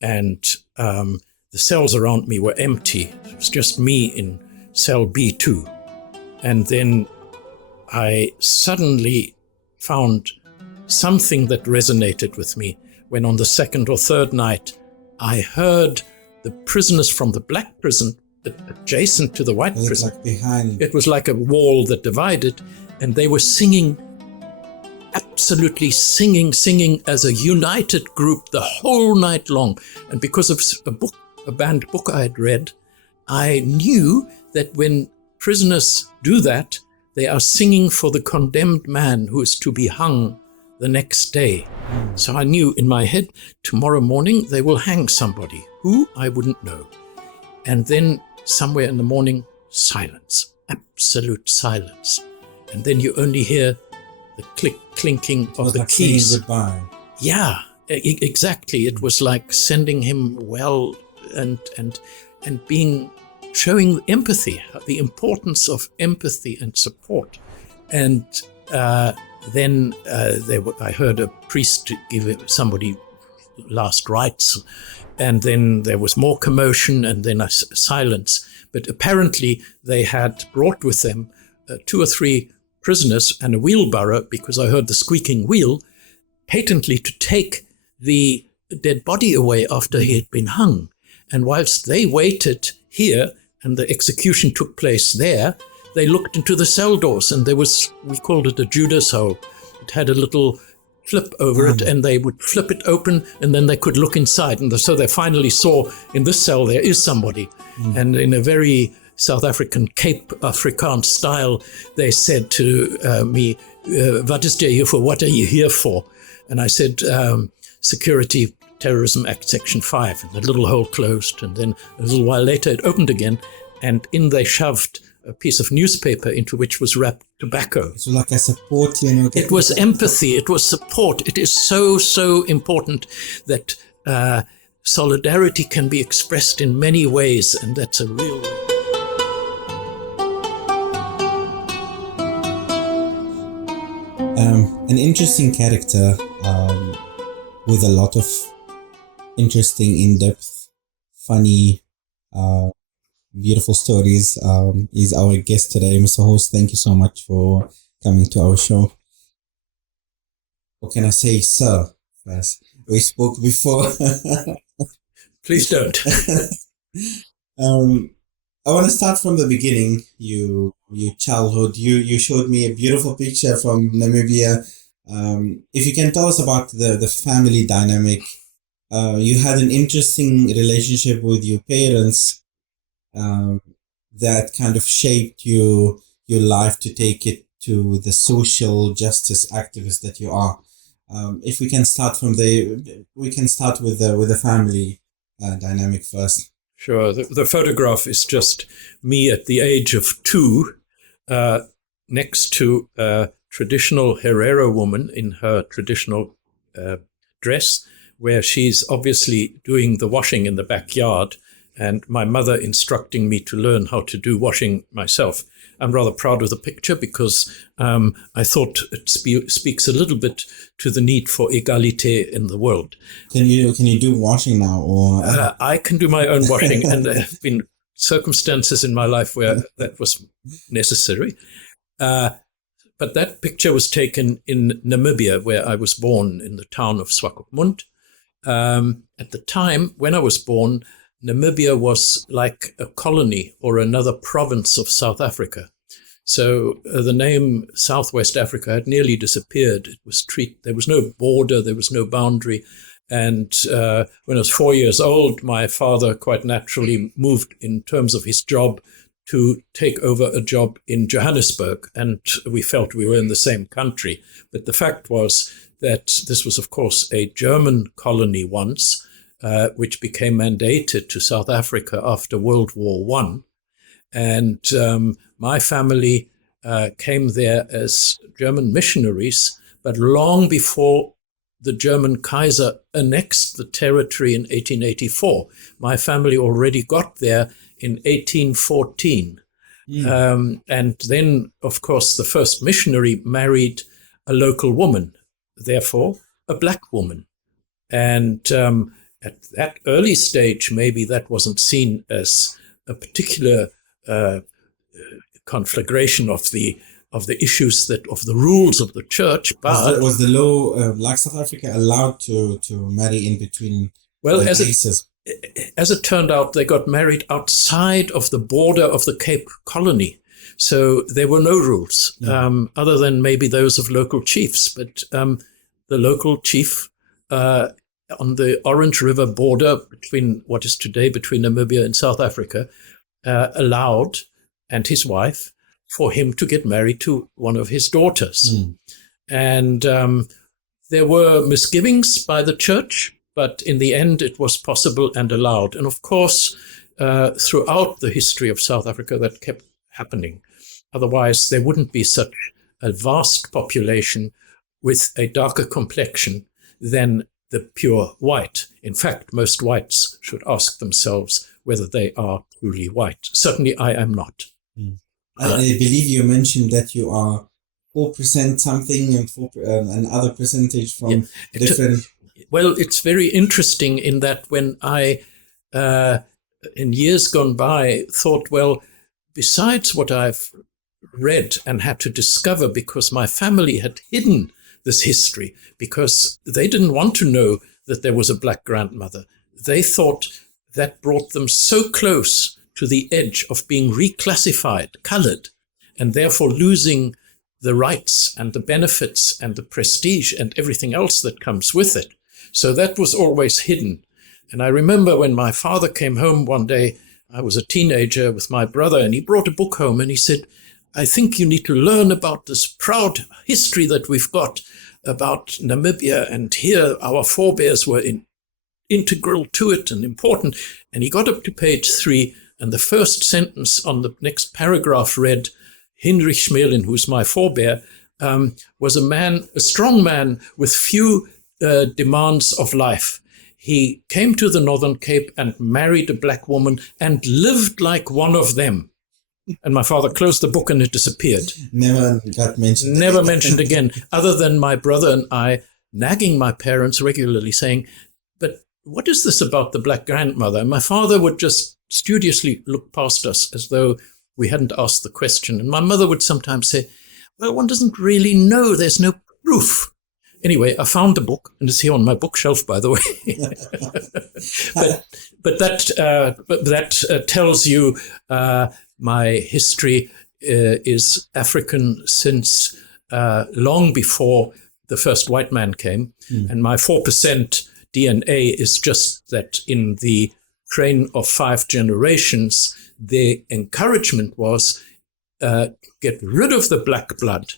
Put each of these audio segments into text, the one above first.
and the cells around me were empty. It was just me in cell B2. And then I suddenly found something that resonated with me when on the second or third night, I heard the prisoners from the black prison adjacent to the white prison. Like behind. It was like a wall that divided, and they were singing, absolutely singing as a united group the whole night long. And because of a banned book I had read, I knew that when prisoners do that, they are singing for the condemned man who is to be hung the next day. So I knew in my head, tomorrow morning they will hang somebody. Who? I wouldn't know. And then somewhere in the morning, silence, absolute silence. And then you only hear the clinking of the keys. Saying goodbye. Yeah, exactly. It was like sending him well and showing empathy, the importance of empathy and support. And then I heard a priest give somebody last rites, and then there was more commotion, and then a silence. But apparently they had brought with them 2 or 3 prisoners and a wheelbarrow, because I heard the squeaking wheel, patently to take the dead body away after he had been hung. And whilst they waited here and the execution took place there, they looked into the cell doors, and there was, we called it a Judas hole. It had a little flip over it, and they would flip it open, and then they could look inside. And so they finally saw, in this cell there is somebody. And in a very South African Cape Afrikaans style, they said to me, "Wat is jy hier for? What are you here for?" And I said, Security Terrorism Act Section 5. And the little hole closed, and then a little while later it opened again, and in they shoved a piece of newspaper into which was wrapped tobacco. So like a support, you know. It was empathy. It was support. It is so important that solidarity can be expressed in many ways, and that's a real way. An interesting character with a lot of interesting, in-depth, funny, beautiful stories is our guest today. Mr. Horst, thank you so much for coming to our show. What can I say, sir? Yes, we spoke before. Please don't. I want to start from the beginning. Your childhood. You showed me a beautiful picture from Namibia. If you can tell us about the family dynamic. You had an interesting relationship with your parents that kind of shaped your life to take it to the social justice activist that you are. If we can start from there, we can start with the family dynamic first. Sure. The photograph is just me at the age of 2 next to a traditional Herero woman in her traditional dress, where she's obviously doing the washing in the backyard, and my mother instructing me to learn how to do washing myself. I'm rather proud of the picture because I thought it speaks a little bit to the need for egalite in the world. Can you do washing now? Or I can do my own washing, and there have been circumstances in my life where that was necessary. But that picture was taken in Namibia, where I was born, in the town of Swakopmund. At the time when I was born, Namibia was like a colony or another province of South Africa. So the name Southwest Africa had nearly disappeared. It was there was no border, there was no boundary. And when I was 4 years old, my father quite naturally moved in terms of his job to take over a job in Johannesburg. And we felt we were in the same country. But the fact was that this was, of course, a German colony once, which became mandated to South Africa after World War I. And my family came there as German missionaries, but long before the German Kaiser annexed the territory in 1884. My family already got there in 1814. And then, of course, the first missionary married a local woman, therefore a black woman. And at that early stage, maybe that wasn't seen as a particular conflagration of the issues of the rules of the church. But was the law, like South Africa, allowed to marry in between? Well, as it turned out, they got married outside of the border of the Cape Colony. So there were no rules, other than maybe those of local chiefs. But the local chief on the Orange River border between what is today between Namibia and South Africa allowed, and his wife, for him to get married to one of his daughters. And there were misgivings by the church, but in the end it was possible and allowed. And of course, throughout the history of South Africa, that kept happening. Otherwise, there wouldn't be such a vast population with a darker complexion than the pure white. In fact, most whites should ask themselves whether they are truly white. Certainly, I am not. I believe you mentioned that you are 4% something and another percentage from different. Well, it's very interesting in that when I, in years gone by, thought, well, besides what I've read and had to discover because my family had hidden this history because they didn't want to know that there was a black grandmother. They thought that brought them so close to the edge of being reclassified, colored, and therefore losing the rights and the benefits and the prestige and everything else that comes with it. So that was always hidden. And I remember when my father came home one day, I was a teenager with my brother, and he brought a book home and he said, I think you need to learn about this proud history that we've got about Namibia, and here our forebears were integral to it and important. And he got up to page 3, and the first sentence on the next paragraph read, Heinrich Schmelin, who's my forebear, was a strong man with few demands of life. He came to the Northern Cape and married a black woman and lived like one of them. And my father closed the book and it disappeared. Never got mentioned. Never mentioned again, other than my brother and I nagging my parents regularly saying, but what is this about the black grandmother? And my father would just studiously look past us as though we hadn't asked the question. And my mother would sometimes say, well, one doesn't really know. There's no proof. Anyway, I found the book, and it's here on my bookshelf, by the way. but that tells you my history is African since long before the first white man came. And my 4% DNA is just that in the train of 5 generations, the encouragement was get rid of the black blood,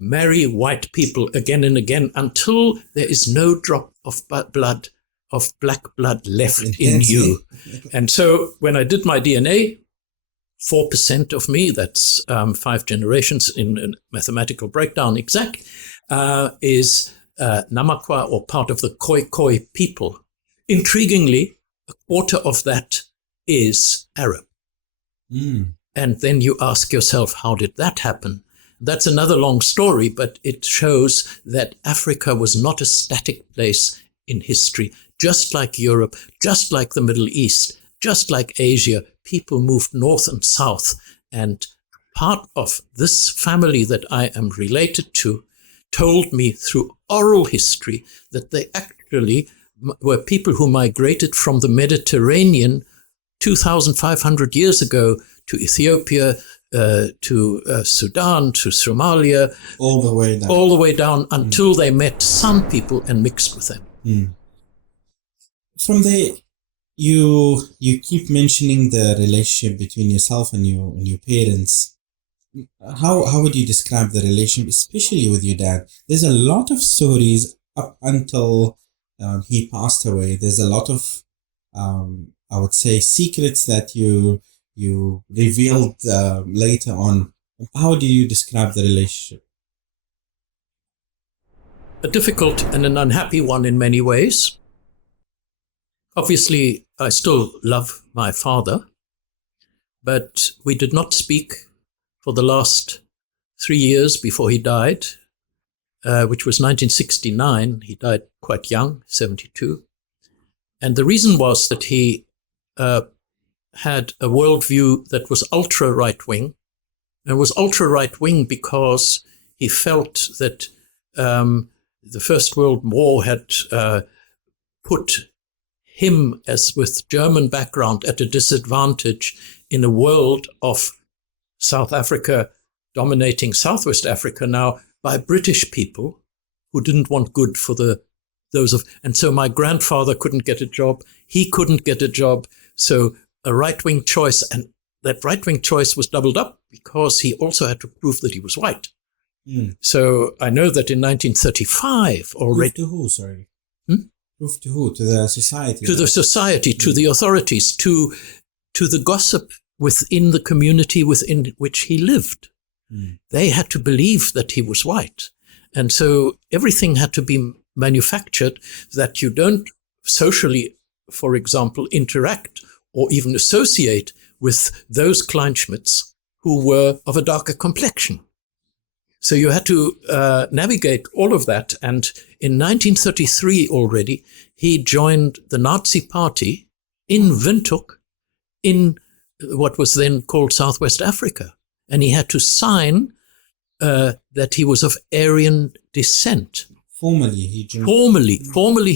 marry white people again and again until there is no drop of black blood left in you. And so when I did my DNA, 4% of me, that's 5 generations in a mathematical breakdown exact, is Namakwa, or part of the Khoi people. Intriguingly, a quarter of that is Arab. And then you ask yourself, how did that happen? That's another long story, but it shows that Africa was not a static place in history. Just like Europe, just like the Middle East, just like Asia, people moved north and south. And part of this family that I am related to told me through oral history that they actually were people who migrated from the Mediterranean 2,500 years ago to Ethiopia, to Sudan, to Somalia, all the way down until they met some people and mixed with them. From there, you keep mentioning the relationship between yourself and your parents. How would you describe the relationship, especially with your dad? There's a lot of stories up until he passed away. There's a lot of I would say secrets that you revealed later on. How do you describe the relationship? A difficult and an unhappy one in many ways. Obviously, I still love my father, but we did not speak for the last 3 years before he died, which was 1969. He died quite young, 72. And the reason was that he had a worldview that was ultra right-wing. And was ultra right-wing because he felt that the First World War had put him, as with German background, at a disadvantage in a world of South Africa dominating Southwest Africa now by British people who didn't want good for and so my grandfather couldn't get a job, he couldn't get a job, so a right-wing choice, and that right-wing choice was doubled up because he also had to prove that he was white. So I know that in 1935 already... Proof to who, sorry? Proof to who? To the society? To the society, to the authorities, to the gossip within the community within which he lived. They had to believe that he was white. And so everything had to be manufactured that you don't socially, for example, interact or even associate with those Kleinschmidts who were of a darker complexion. So you had to navigate all of that. And in 1933 already, he joined the Nazi Party in Windhoek in what was then called Southwest Africa. And he had to sign that he was of Aryan descent. Formally he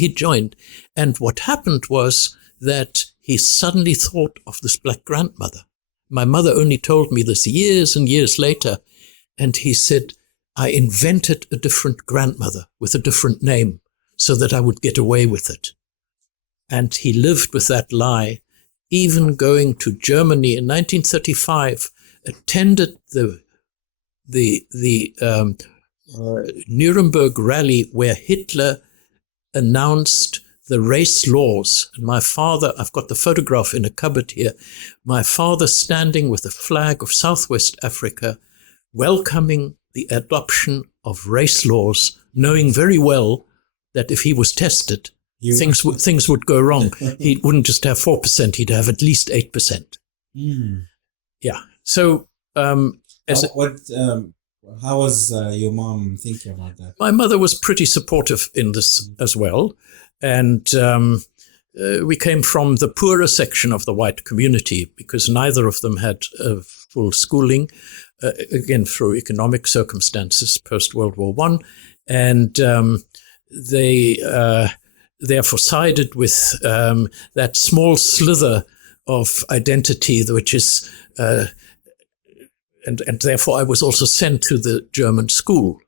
joined. And what happened was that he suddenly thought of this black grandmother. My mother only told me this years and years later. And he said, I invented a different grandmother with a different name so that I would get away with it. And he lived with that lie, even going to Germany in 1935, attended the Nuremberg rally where Hitler announced the race laws. And my father, I've got the photograph in a cupboard here, my father standing with the flag of Southwest Africa, welcoming the adoption of race laws, knowing very well that if he was tested, things would go wrong. He wouldn't just have 4%, he'd have at least 8%. Yeah. So how was your mom thinking about that? My mother was pretty supportive in this as well. And we came from the poorer section of the white community because neither of them had full schooling, again, through economic circumstances post-World War I. And they therefore sided with that small slither of identity, which is, and therefore I was also sent to the German school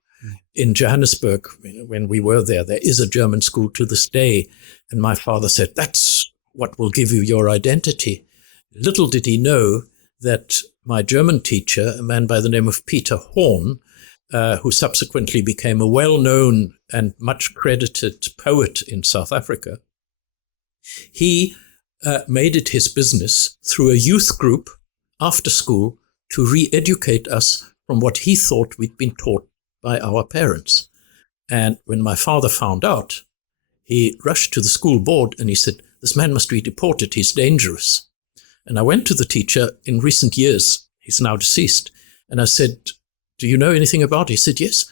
in Johannesburg when we were there. There is a German school to this day. And my father said, that's what will give you your identity. Little did he know that my German teacher, a man by the name of Peter Horn, who subsequently became a well-known and much credited poet in South Africa, he made it his business through a youth group after school to re-educate us from what he thought we'd been taught by our parents. And when my father found out, he rushed to the school board and he said, this man must be deported, he's dangerous. And I went to the teacher in recent years, he's now deceased, and I said, do you know anything about it? He said, yes.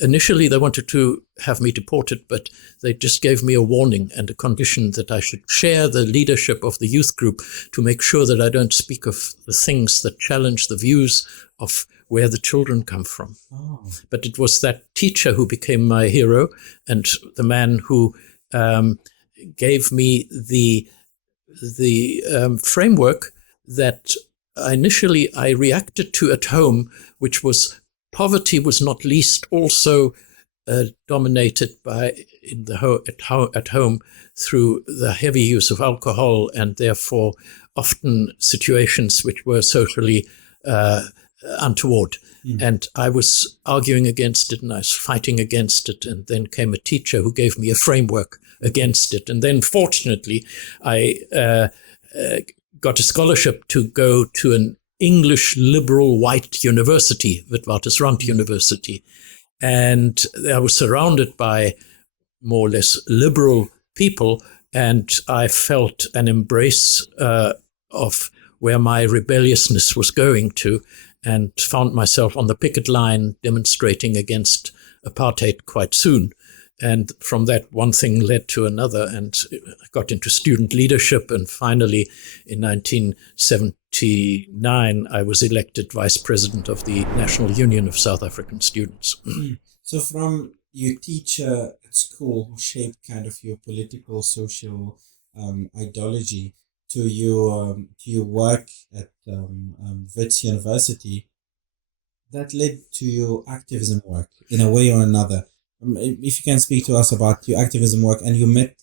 Initially, they wanted to have me deported, but they just gave me a warning and a condition that I should share the leadership of the youth group to make sure that I don't speak of the things that challenge the views of where the children come from. Oh. But it was that teacher who became my hero and the man who gave me the framework that initially I reacted to at home, which was poverty was not least also dominated by at home through the heavy use of alcohol and therefore often situations which were socially untoward. And I was arguing against it and I was fighting against it. And then came a teacher who gave me a framework against it. And then fortunately, I got a scholarship to go to an English liberal white university, Witwatersrand University. And I was surrounded by more or less liberal people. And I felt an embrace of where my rebelliousness was going to, and found myself on the picket line demonstrating against apartheid quite soon. And from that, one thing led to another, and I got into student leadership. And finally, in 1979, I was elected vice president of the National Union of South African Students. So from your teacher at school who shaped kind of your political, social ideology to your work at Wits University, that led to your activism work in a way or another. If you can speak to us about your activism work, and you met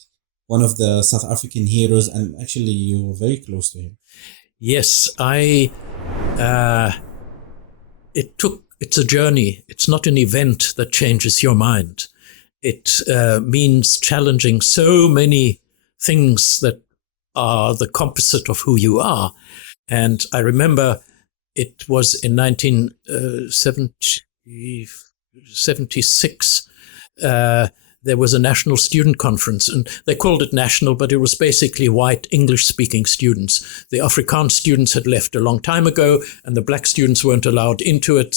one of the South African heroes, and actually you were very close to him. Yes, it's a journey. It's not an event that changes your mind. It means challenging so many things that are the composite of who you are. And I remember it was in 1976, there was a national student conference, and they called it national, but it was basically white English-speaking students. The Afrikaans students had left a long time ago, and the black students weren't allowed into it,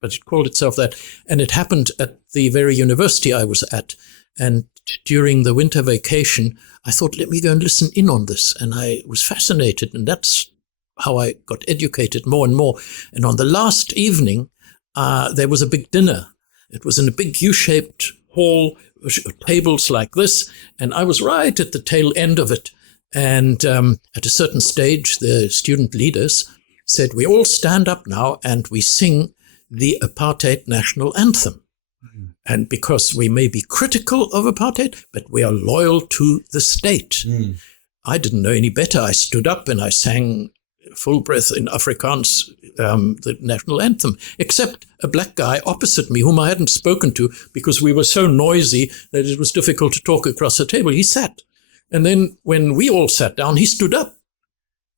but it called itself that. And it happened at the very university I was at. And during the winter vacation, I thought, let me go and listen in on this. And I was fascinated, and that's how I got educated more and more. And on the last evening, there was a big dinner. It was in a big U-shaped hall, tables like this, and I was right at the tail end of it. And at a certain stage, the student leaders said, we all stand up now and we sing the apartheid national anthem. Mm-hmm. And because we may be critical of apartheid, but we are loyal to the state. Mm. I didn't know any better. I stood up and I sang full breath in Afrikaans, the national anthem, except a black guy opposite me whom I hadn't spoken to because we were so noisy that it was difficult to talk across the table. He sat. And then when we all sat down, he stood up.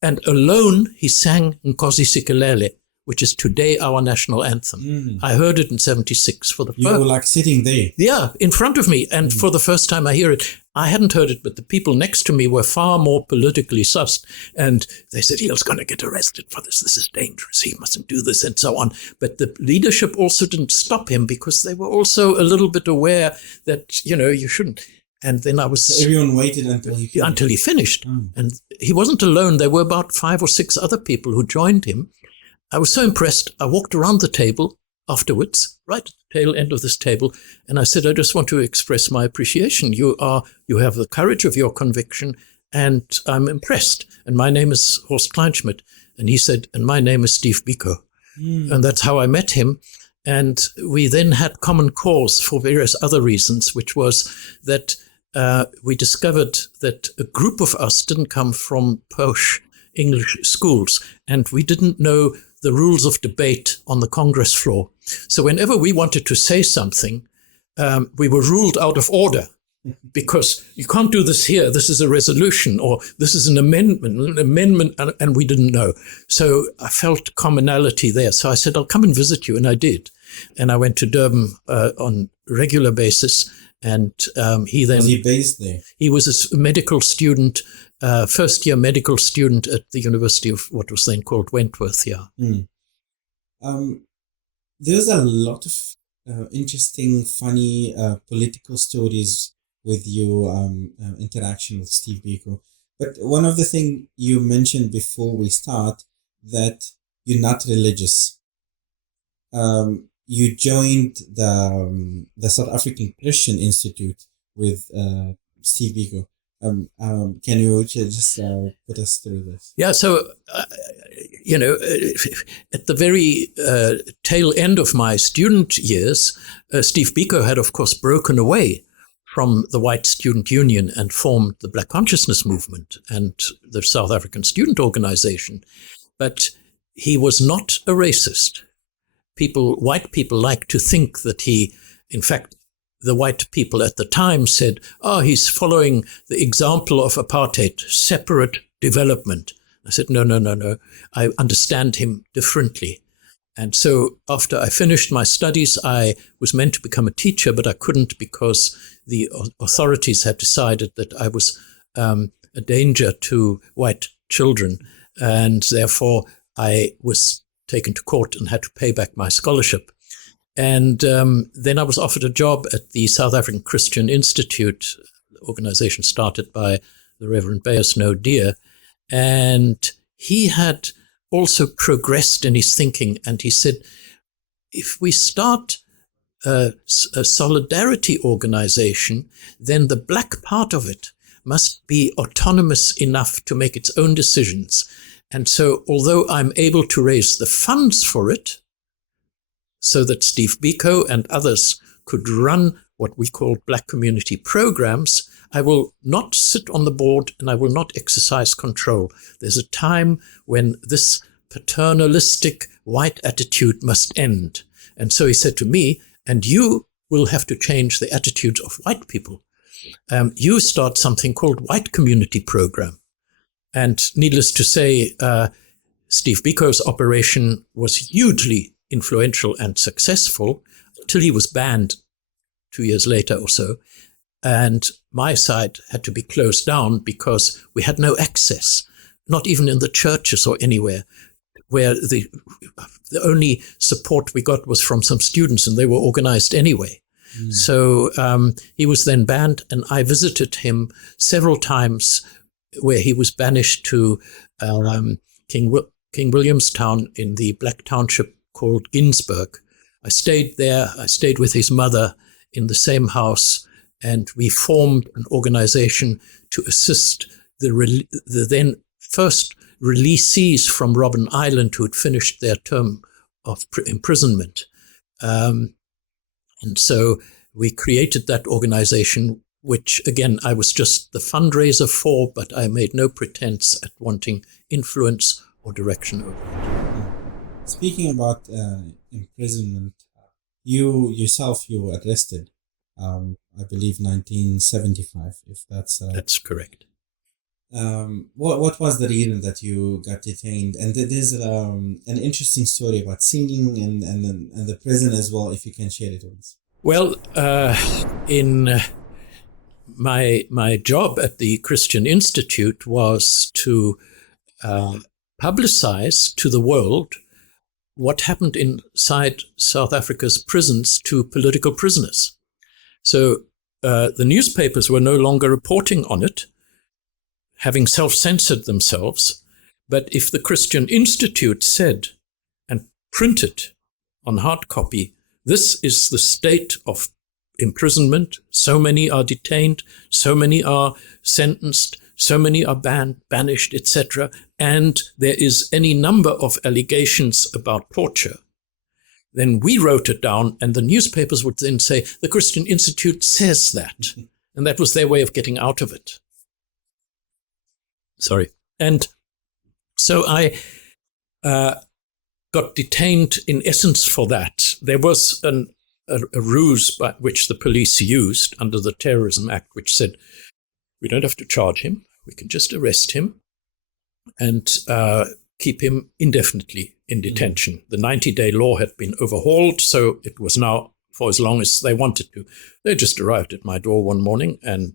And alone, he sang Nkosi Sikelele, which is today our national anthem. Mm. I heard it in 76 for the first time. You were like sitting there. Yeah, in front of me. And for the first time I hear it. I hadn't heard it, but the people next to me were far more politically sussed. And they said, Neil's going to get arrested for this. This is dangerous. He mustn't do this and so on. But the leadership also didn't stop him because they were also a little bit aware that, you shouldn't. And then I was... So everyone waited until he finished. Until he finished. Mm. And he wasn't alone. There were about 5 or 6 other people who joined him. I was so impressed. I walked around the table afterwards, right at the tail end of this table, and I said, I just want to express my appreciation. You have the courage of your conviction, and I'm impressed. And my name is Horst Kleinschmidt. And he said, and my name is Steve Biko. Mm. And that's how I met him. And we then had common cause for various other reasons, which was that we discovered that a group of us didn't come from posh English schools, and we didn't know the rules of debate on the Congress floor. So whenever we wanted to say something, we were ruled out of order because you can't do this here. This is a resolution, or this is an amendment, and we didn't know. So I felt commonality there. So I said, I'll come and visit you, and I did. And I went to Durban on a regular basis, and he then... Was he based there? He was a medical student, first-year medical student at the University of what was then called Wentworth, yeah. Mm. There's a lot of interesting, funny political stories with your interaction with Steve Biko. But one of the things you mentioned before we start, that you're not religious. You joined the South African Christian Institute with Steve Biko. Can you just put us through this? Yeah, so, at the very tail end of my student years, Steve Biko had, of course, broken away from the White Student Union and formed the Black Consciousness Movement and the South African Student Organization. But he was not a racist. White people like to think that he, in fact, the white people at the time said, he's following the example of apartheid, separate development. I said, no. I understand him differently. And so after I finished my studies, I was meant to become a teacher, but I couldn't because the authorities had decided that I was a danger to white children. And therefore, I was taken to court and had to pay back my scholarship. And then I was offered a job at the South African Christian Institute, the organization started by the Reverend Beyers Snow Deer. And he had also progressed in his thinking. And he said, if we start a solidarity organization, then the black part of it must be autonomous enough to make its own decisions. And so although I'm able to raise the funds for it, so that Steve Biko and others could run what we call Black community programs, I will not sit on the board and I will not exercise control. There's a time when this paternalistic white attitude must end. And so he said to me, and you will have to change the attitudes of white people. You start something called White Community Program. And needless to say, Steve Biko's operation was hugely influential and successful till he was banned 2 years later or so. And my side had to be closed down because we had no access, not even in the churches or anywhere, where the only support we got was from some students and they were organized anyway. So he was then banned, and I visited him several times where he was banished to King Williamstown in the black township called Ginsburg. I stayed there. I stayed with his mother in the same house, and we formed an organization to assist the then first releasees from Robben Island who had finished their term of imprisonment. And so we created that organization, which, again, I was just the fundraiser for, but I made no pretense at wanting influence or direction over it. Speaking about imprisonment, you were arrested, I believe 1975, if that's... That's correct. What was the reason that you got detained? And there's an interesting story about singing and the prison as well, if you can share it with us. Well, in my job at the Christian Institute was to publicize to the world what happened inside South Africa's prisons to political prisoners. So the newspapers were no longer reporting on it, having self-censored themselves. But if the Christian Institute said and printed on hard copy, this is the state of imprisonment, so many are detained, so many are sentenced, so many are banished, etc., and there is any number of allegations about torture, then we wrote it down, and the newspapers would then say, the Christian Institute says that. And that was their way of getting out of it. Sorry. And so I got detained in essence for that. There was a ruse by which the police used under the Terrorism Act, which said, we don't have to charge him. We can just arrest him and keep him indefinitely in detention. The 90-day law had been overhauled, so it was now for as long as they wanted to. They just arrived at my door one morning and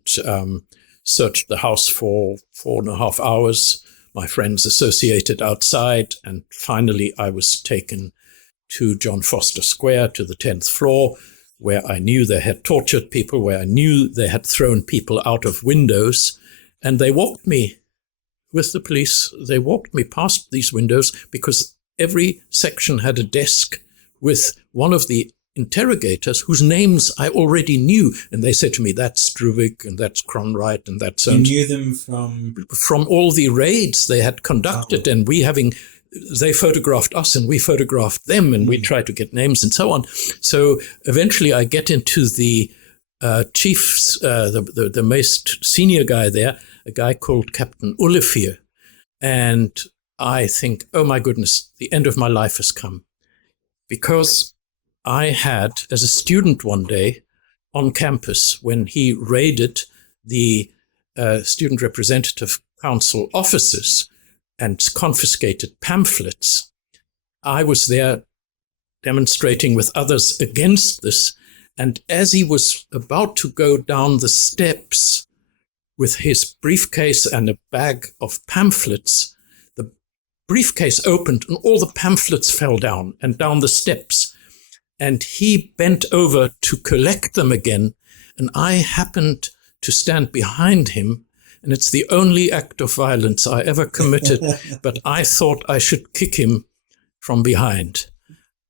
searched the house for 4.5 hours. My friends associated outside, and finally I was taken to John Foster Square, to the 10th floor, where I knew they had tortured people, where I knew they had thrown people out of windows. And they walked me with the police. They walked me past these windows because every section had a desk with one of the interrogators whose names I already knew. And they said to me, that's Struwig and that's Cronwright and that's... You knew them from... From all the raids they had conducted, and they photographed us and we photographed them, and we tried to get names and so on. So eventually I get into the chiefs, the most senior guy there, a guy called Captain Olivier. And I think, oh my goodness, the end of my life has come. Because I had, as a student one day on campus, when he raided the Student Representative Council offices and confiscated pamphlets, I was there demonstrating with others against this. And as he was about to go down the steps with his briefcase and a bag of pamphlets, the briefcase opened and all the pamphlets fell down and down the steps. and he bent over to collect them again, and I happened to stand behind him, and it's the only act of violence I ever committed, but I thought I should kick him from behind.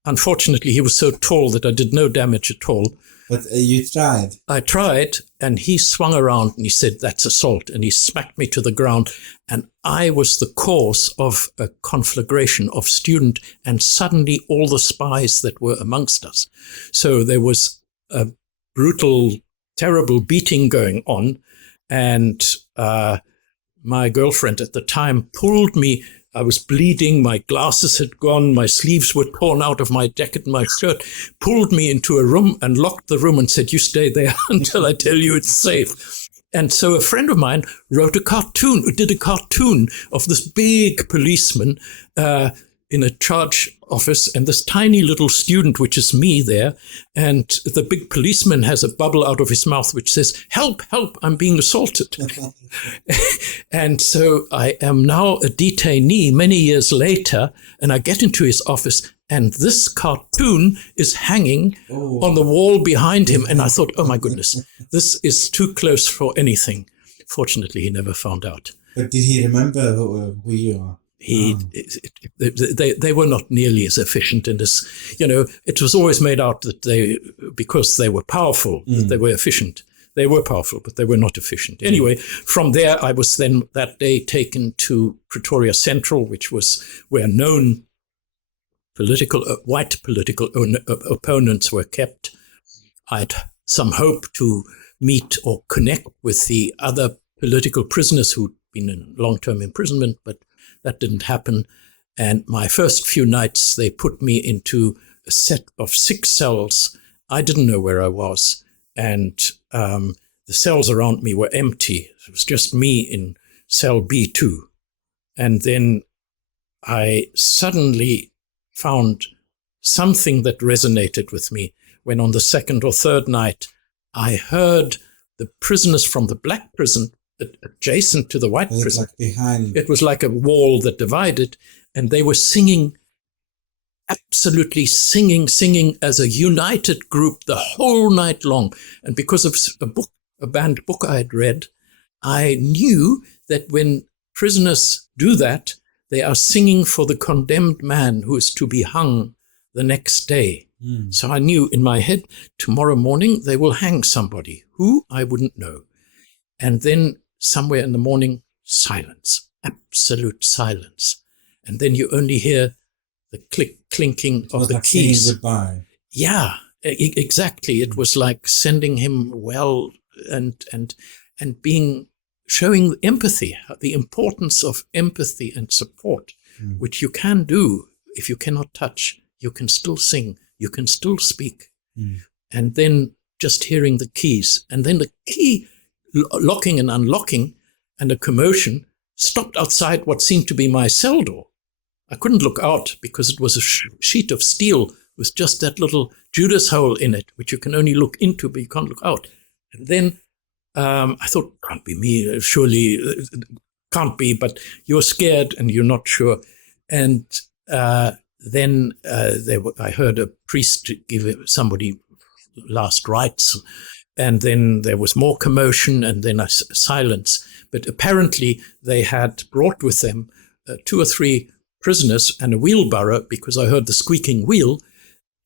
Unfortunately, he was so tall that I did no damage at all. But you tried. I tried, and he swung around and he said, "That's assault," and he smacked me to the ground. And I was the cause of a conflagration of student and suddenly all the spies that were amongst us. So there was a brutal, terrible beating going on. And my girlfriend at the time pulled me. I was bleeding, my glasses had gone, my sleeves were torn out of my jacket and my shirt, pulled me into a room and locked the room and said, "You stay there until I tell you it's safe." And so a friend of mine did a cartoon of this big policeman in a charge office and this tiny little student, which is me there. And the big policeman has a bubble out of his mouth, which says, "Help, help, I'm being assaulted." And so I am now a detainee many years later, and I get into his office, and this cartoon is hanging on the wall behind him. And I thought, oh my goodness, this is too close for anything. Fortunately, he never found out. But did he remember who you are? They were not nearly as efficient in this. It was always made out that because they were powerful, that they were efficient. They were powerful, but they were not efficient. Anyway, from there, I was then that day taken to Pretoria Central, which was where known white political opponents were kept. I had some hope to meet or connect with the other political prisoners who'd been in long-term imprisonment, but that didn't happen. And my first few nights, they put me into a set of 6 cells. I didn't know where I was. And the cells around me were empty. It was just me in cell B2. And then I suddenly found something that resonated with me when on the second or third night, I heard the prisoners from the black prison adjacent to the white prison. Like behind. It was like a wall that divided, and they were singing, absolutely singing as a united group the whole night long. And because of a banned book I had read, I knew that when prisoners do that, they are singing for the condemned man who is to be hung the next day. So I knew in my head, tomorrow morning they will hang somebody. Who? I wouldn't know. And then somewhere in the morning, silence, absolute silence. And then you only hear the clinking of the keys. Saying goodbye. Yeah, exactly. It was like sending him well and showing empathy, the importance of empathy and support, which you can do if you cannot touch. You can still sing, you can still speak. And then just hearing the keys, and then the key locking and unlocking, and a commotion stopped outside what seemed to be my cell door. I couldn't look out because it was a sheet of steel with just that little Judas hole in it, which you can only look into, but you can't look out. And then I thought, can't be me, surely can't be, but you're scared and you're not sure. And then I heard a priest give somebody last rites, and then there was more commotion and then a silence. But apparently they had brought with them 2 or 3 prisoners and a wheelbarrow, because I heard the squeaking wheel,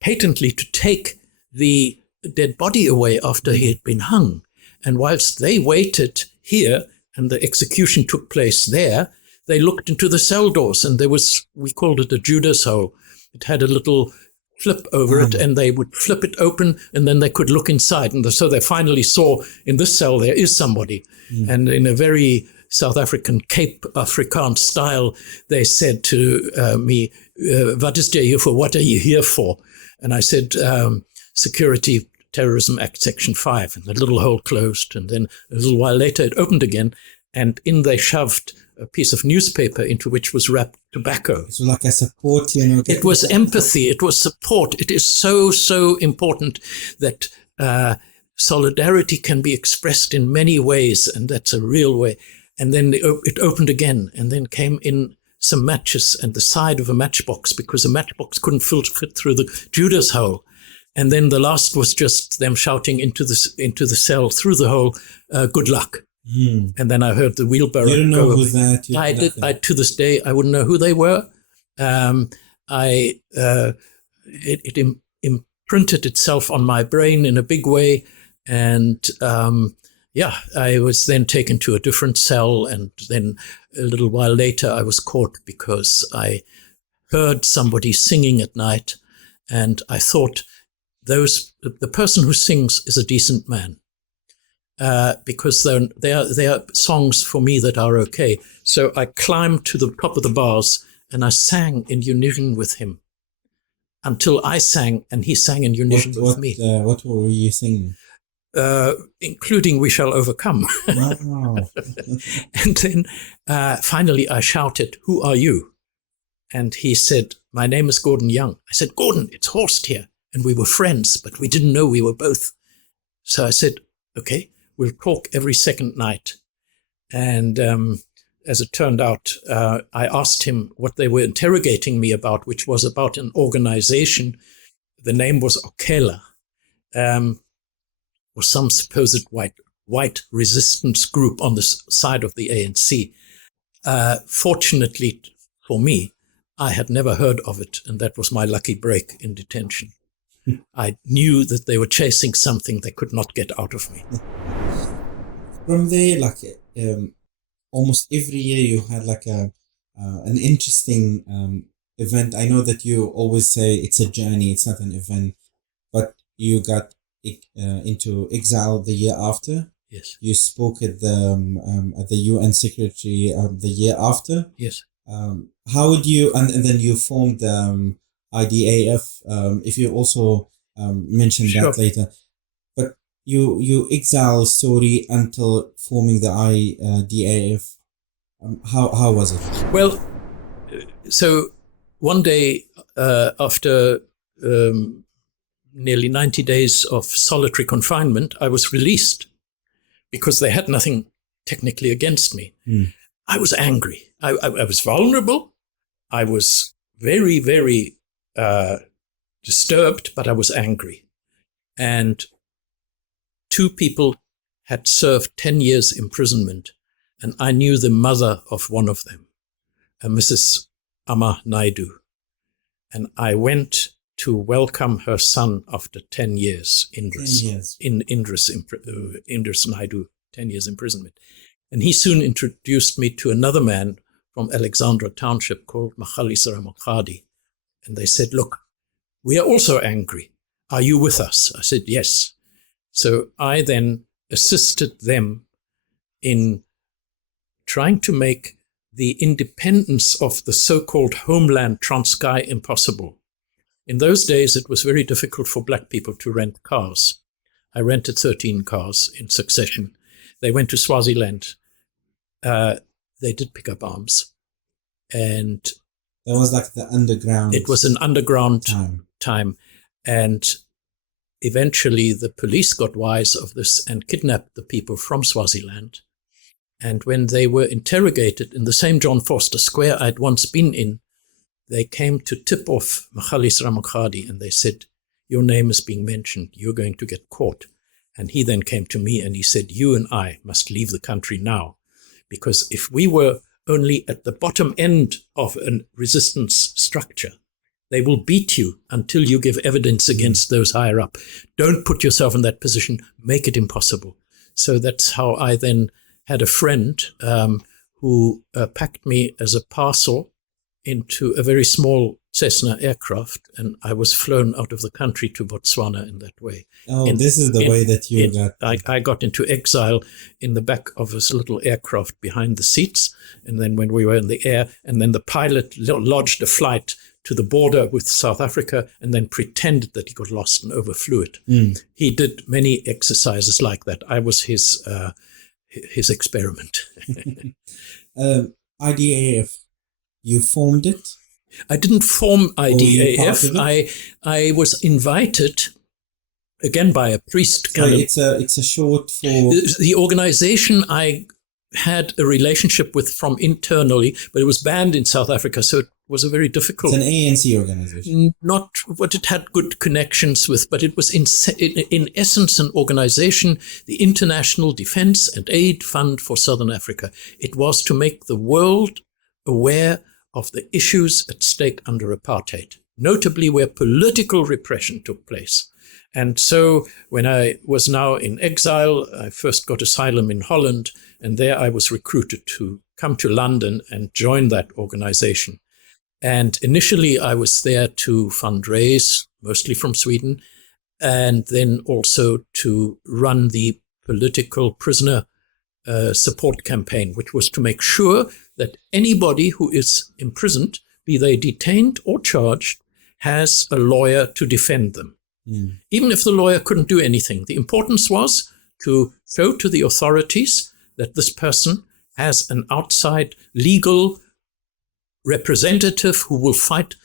patently to take the dead body away after he had been hung. And whilst they waited here and the execution took place there, they looked into the cell doors, and there was, we called it a Judas hole. It had a little flip over it, and they would flip it open, and then they could look inside. And so they finally saw in this cell there is somebody. And in a very South African Cape Afrikaans style, they said to me, "Wat is jy hier for? What are you here for?" And I said, Security Terrorism Act, Section 5. And the little hole closed. And then a little while later, it opened again. And in they shoved a piece of newspaper into which was wrapped tobacco. So like a support, It was empathy. It was support. It is so, so important that solidarity can be expressed in many ways, and that's a real way. And then it opened again, and then came in some matches and the side of a matchbox, because a matchbox couldn't fit through the Judas hole. And then the last was just them shouting into the cell through the hole, good luck. And then I heard the wheelbarrow. You don't know go. who's that? To this day, I wouldn't know who they were. It imprinted itself on my brain in a big way. And I was then taken to a different cell. And then a little while later, I was caught because I heard somebody singing at night. And I thought, the person who sings is a decent man, because they are songs for me that are okay. So I climbed to the top of the bars and I sang in unison with him until I sang and he sang in unison with me. What were you singing? Including "We Shall Overcome." Wow. And then finally I shouted, "Who are you?" And he said, "My name is Gordon Young." I said, "Gordon, it's Horst here." And we were friends, but we didn't know we were both. So I said, "Okay, we'll talk every second night." And as it turned out, I asked him what they were interrogating me about, which was about an organization. The name was Okela, or some supposed white resistance group on the side of the ANC. Fortunately for me, I had never heard of it, and that was my lucky break in detention. I knew that they were chasing something they could not get out of me. From there, almost every year you had an interesting event. I know that you always say it's a journey, it's not an event, but you got into exile the year after. Yes. You spoke at the UN Secretary the year after. Yes. How would you, and then you formed IDAF, if you also mention that later. But you exile story until forming the IDAF. How was it? Well, so one day after nearly 90 days of solitary confinement, I was released because they had nothing technically against me. I was angry. I was vulnerable. I was very, very disturbed, but I was angry. And two people had served 10 years imprisonment, and I knew the mother of one of them, Mrs. Amma Naidu. And I went to welcome her son after 10 years, Indris Naidu, 10 years imprisonment. And he soon introduced me to another man from Alexandra Township called Makhalis Ramakhadi. And they said, "Look, we are also angry. Are you with us?" I said, "Yes." So I then assisted them in trying to make the independence of the so-called homeland Transkei impossible. In those days, it was very difficult for black people to rent cars. I rented 13 cars in succession. They went to Swaziland. They did pick up arms. And that was like the underground. It was an underground time. And eventually the police got wise of this and kidnapped the people from Swaziland. And when they were interrogated in the same John Foster Square I'd once been in, they came to tip off Makhalis Ramakhadi and they said, "Your name is being mentioned. You're going to get caught." And he then came to me and he said, "You and I must leave the country now, because if we were only at the bottom end of a resistance structure, they will beat you until you give evidence against those higher up. Don't put yourself in that position. Make it impossible." So that's how I then had a friend who packed me as a parcel into a very small Cessna aircraft, and I was flown out of the country to Botswana in that way. Oh, this is the way that you got... I got into exile in the back of this little aircraft behind the seats, and then when we were in the air, and then the pilot lodged a flight to the border with South Africa and then pretended that he got lost and overflew it. He did many exercises like that. I was his experiment. IDAF, you formed it? I didn't form IDAF. I was invited, again by a priest. So it's a short for... The organization I had a relationship with from internally, but it was banned in South Africa, so it was a very difficult. It's an ANC organization. Not what it had good connections with, but it was in essence an organization, the International Defense and Aid Fund for Southern Africa. It was to make the world aware of the issues at stake under apartheid, notably where political repression took place. And so when I was now in exile, I first got asylum in Holland, and there I was recruited to come to London and join that organization. And initially I was there to fundraise, mostly from Sweden, and then also to run the political prisoner support campaign, which was to make sure that anybody who is imprisoned, be they detained or charged, has a lawyer to defend them. Even if the lawyer couldn't do anything, the importance was to show to the authorities that this person has an outside legal representative who will fight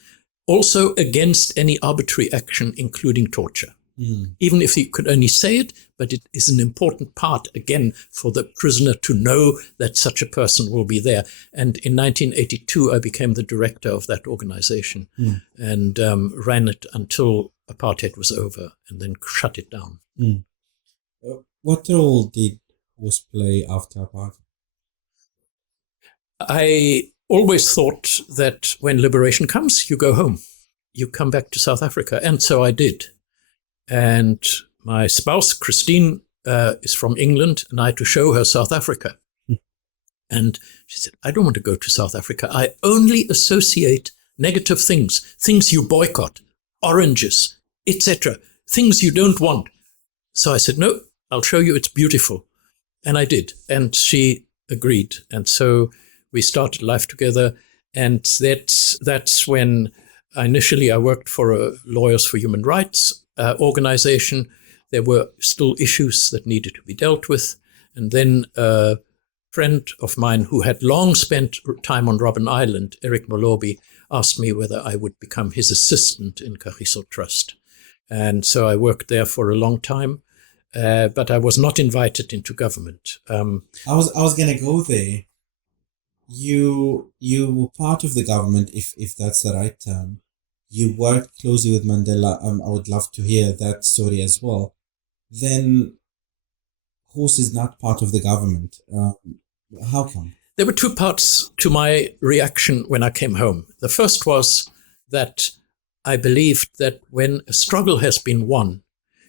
also against any arbitrary action, including torture. Even if he could only say it, but it is an important part, again, for the prisoner to know that such a person will be there. And in 1982, I became the director of that organization and ran it until apartheid was over and then shut it down. What role did Horst play after apartheid? I always thought that when liberation comes, you go home. You come back to South Africa. And so I did. And my spouse, Christine, is from England, and I had to show her South Africa. And she said, I don't want to go to South Africa. I only associate negative things you boycott, oranges, etc., things you don't want. So I said, no, I'll show you it's beautiful. And I did. And she agreed. And so we started life together. And that's when initially I worked for a Lawyers for Human Rights organization. There were still issues that needed to be dealt with. And then a friend of mine who had long spent time on Robben Island, Eric Molobi, asked me whether I would become his assistant in Kagiso Trust. And so I worked there for a long time, but I was not invited into government. I was going to go there. You were part of the government, if that's the right term. You worked closely with Mandela. I would love to hear that story as well. Then Horst is not part of the government. How come? There were two parts to my reaction when I came home. The first was that I believed that when a struggle has been won,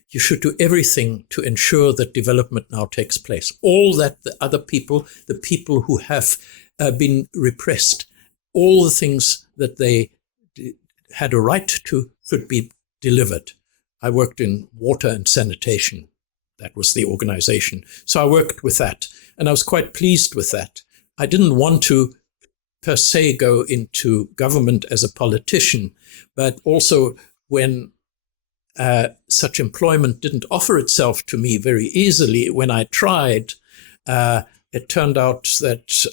you should do everything to ensure that development now takes place. All that the other people, the people who have been repressed, all the things that they had a right to should be delivered. I worked in water and sanitation. That was the organization. So I worked with that, and I was quite pleased with that. I didn't want to per se go into government as a politician, but also when such employment didn't offer itself to me very easily, when I tried, it turned out that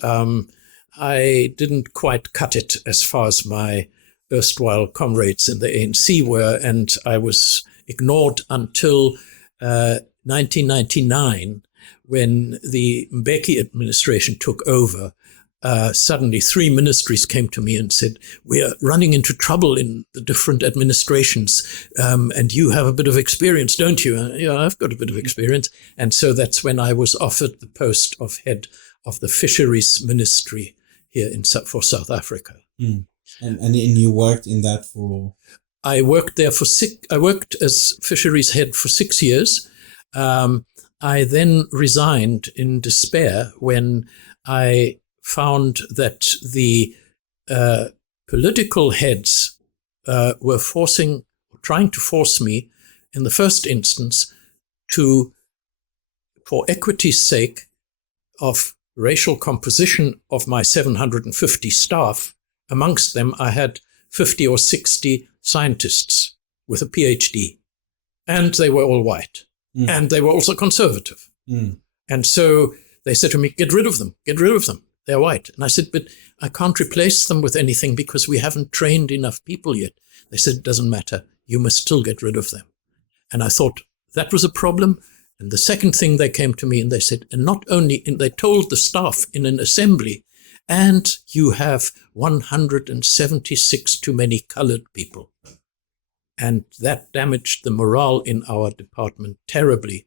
I didn't quite cut it as far as my erstwhile comrades in the ANC were, and I was ignored until 1999, when the Mbeki administration took over. Suddenly 3 ministries came to me and said, we are running into trouble in the different administrations, and you have a bit of experience, don't you? Yeah, I've got a bit of experience. And so that's when I was offered the post of head of the fisheries ministry here for South Africa. And you worked in that for? I worked there I worked as fisheries head for 6 years. I then resigned in despair when I found that the political heads were trying to force me in the first instance for equity's sake of racial composition of my 750 staff. Amongst them, I had 50 or 60 scientists with a PhD, and they were all white, and they were also conservative. And so they said to me, get rid of them, they're white. And I said, but I can't replace them with anything because we haven't trained enough people yet. They said, it doesn't matter, you must still get rid of them. And I thought that was a problem, And the second thing, they came to me and they said, and not only, and they told the staff in an assembly, and you have 176 too many colored people. And that damaged the morale in our department terribly.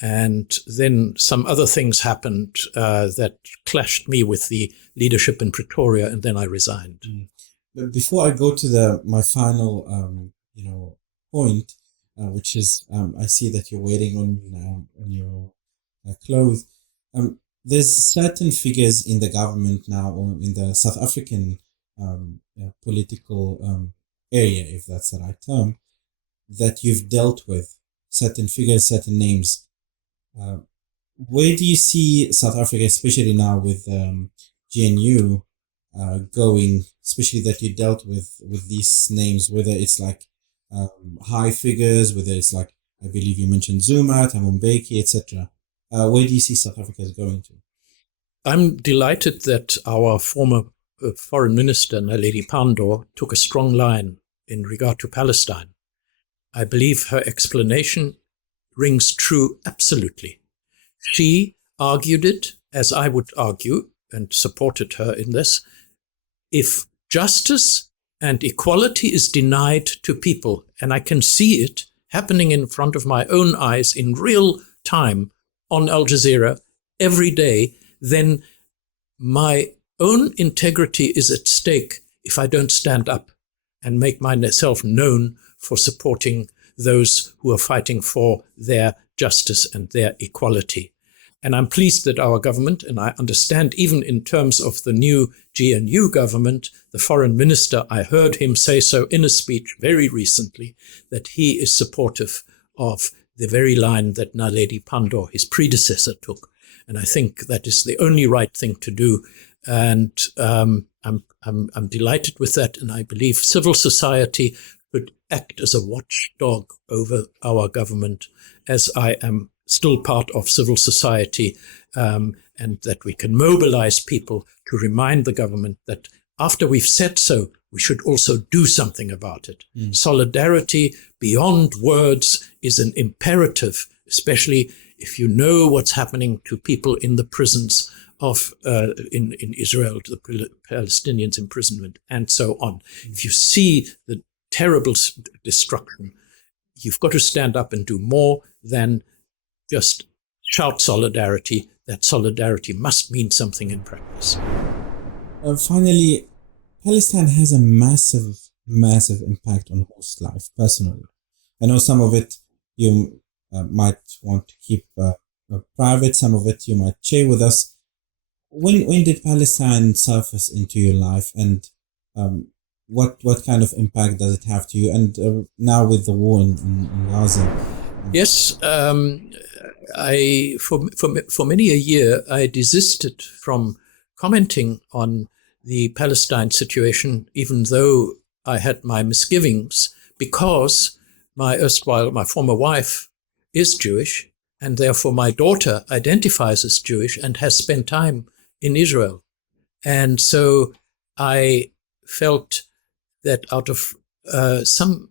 And then some other things happened that clashed me with the leadership in Pretoria, and then I resigned. But before I go to my final, point, which is, I see that you're waiting on your clothes. There's certain figures in the government now, or in the South African political area, if that's the right term, that you've dealt with, certain figures, certain names. Where do you see South Africa, especially now with GNU going, especially that you dealt with these names, whether it's like high figures, whether it's like, I believe you mentioned Zuma, Thabo Mbeki, etc. Where do you see South Africa is going to? I'm delighted that our former foreign minister, Naledi Pandor, took a strong line in regard to Palestine. I believe her explanation rings true absolutely. She argued it, as I would argue, and supported her in this. If justice and equality is denied to people, and I can see it happening in front of my own eyes in real time on Al Jazeera every day, then my own integrity is at stake if I don't stand up and make myself known for supporting those who are fighting for their justice and their equality. And I'm pleased that our government, and I understand even in terms of the new GNU government, the foreign minister, I heard him say so in a speech very recently, that he is supportive of the very line that Naledi Pandor, his predecessor, took. And I think that is the only right thing to do. And I'm delighted with that. And I believe civil society could act as a watchdog over our government, as I am still part of civil society, and that we can mobilize people to remind the government that after we've said so, we should also do something about it. Solidarity beyond words is an imperative, especially if you know what's happening to people in the prisons of in Israel, to the Palestinians' imprisonment, and so on. If you see the terrible destruction, you've got to stand up and do more than just shout solidarity. That solidarity must mean something in practice. Finally, Palestine has a massive, massive impact on Horst's life personally. I know some of it you might want to keep private, some of it you might share with us. When did Palestine surface into your life, and what kind of impact does it have to you? And now with the war in Gaza. Yes, for many a year I desisted from commenting on the Palestine situation, even though I had my misgivings, because my former wife is Jewish, and therefore my daughter identifies as Jewish and has spent time in Israel. And so I felt that out of some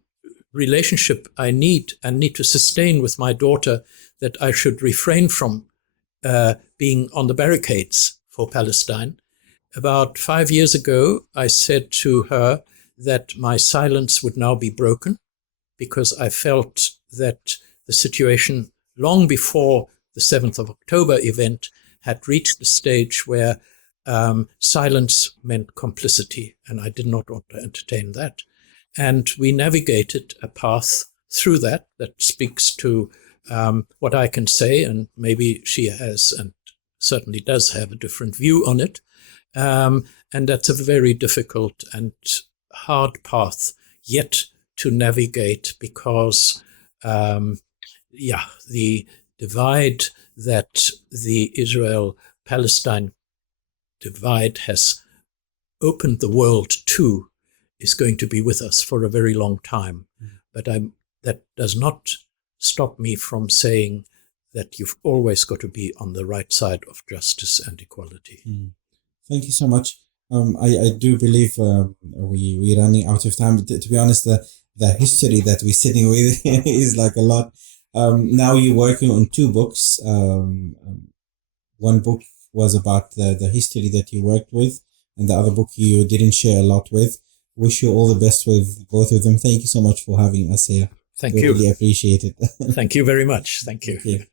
relationship I need to sustain with my daughter, that I should refrain from being on the barricades for Palestine. About 5 years ago, I said to her that my silence would now be broken, because I felt that the situation long before the 7th of October event had reached the stage where silence meant complicity, and I did not want to entertain that. And we navigated a path through that speaks to what I can say, and maybe she has and certainly does have a different view on it. And that's a very difficult and hard path yet to navigate, because the divide that the Israel-Palestine divide has opened the world to is going to be with us for a very long time. But that does not stop me from saying that you've always got to be on the right side of justice and equality. Thank you so much. I do believe we're running out of time. To be honest, the history that we're sitting with is like a lot. Now you're working on 2 books. One book was about the history that you worked with, and the other book you didn't share a lot with. Wish you all the best with both of them. Thank you so much for having us here. Thank We you. really appreciate it. Thank you very much. Thank you. Okay.